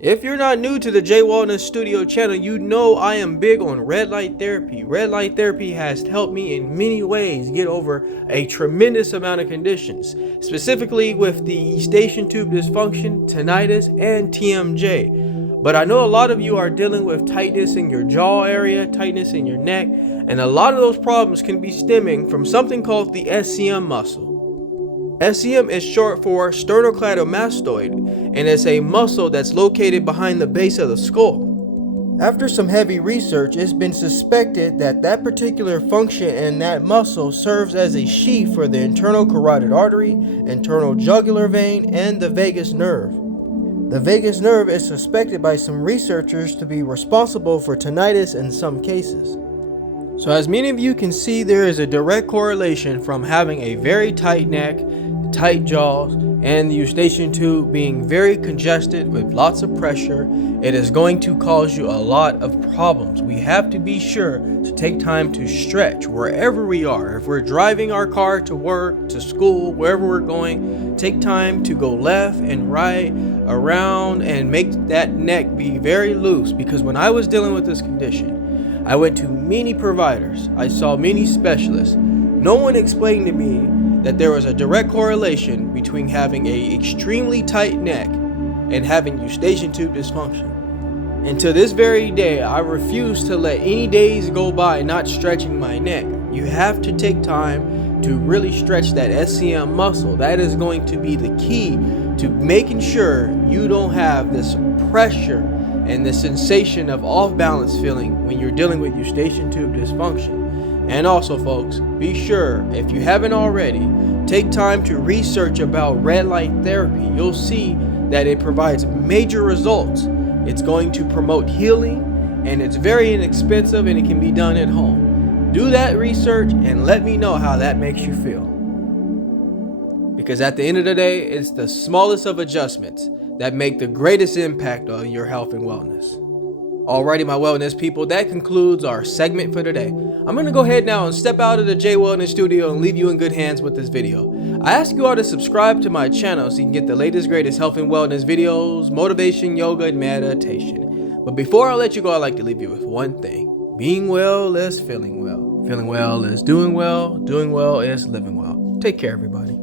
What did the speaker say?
If you're not new to the J Wellness Studio channel, you know I am big on red light therapy. Red light therapy has helped me in many ways get over a tremendous amount of conditions, specifically with the Eustachian Tube Dysfunction, Tinnitus, and TMJ. But I know a lot of you are dealing with tightness in your jaw area, tightness in your neck, and a lot of those problems can be stemming from something called the SCM muscle. SCM is short for sternocleidomastoid, and it's a muscle that's located behind the base of the skull. After some heavy research, it's been suspected that that particular function in that muscle serves as a sheath for the internal carotid artery, internal jugular vein, and the vagus nerve. The vagus nerve is suspected by some researchers to be responsible for tinnitus in some cases. So as many of you can see, there is a direct correlation from having a very tight neck, tight jaws, and the eustachian tube being very congested with lots of pressure. It is going to cause you a lot of problems. We have to be sure to take time to stretch wherever we are. If we're driving our car to work, to school, wherever we're going, take time to go left and right, around, and make that neck be very loose. Because when I was dealing with this condition, I went to many providers, I saw many specialists. No one explained to me that there was a direct correlation between having a extremely tight neck and having eustachian tube dysfunction. And to this very day, I refuse to let any days go by not stretching my neck. You have to take time to really stretch that SCM muscle. That is going to be the key to making sure you don't have this pressure and the sensation of off balance feeling when you're dealing with eustachian tube dysfunction. And also, folks, be sure, if you haven't already, take time to research about red light therapy. You'll see that it provides major results. It's going to promote healing, and it's very inexpensive, and it can be done at home. Do that research and let me know how that makes you feel. Because at the end of the day, it's the smallest of adjustments that make the greatest impact on your health and wellness. Alrighty, my wellness people, that concludes our segment for today. I'm going to go ahead now and step out of the J Wellness Studio and leave you in good hands with this video. I ask you all to subscribe to my channel so you can get the latest, greatest health and wellness videos, motivation, yoga, and meditation. But before I let you go, I'd like to leave you with one thing. Being well is feeling well. Feeling well is doing well. Doing well is living well. Take care, everybody.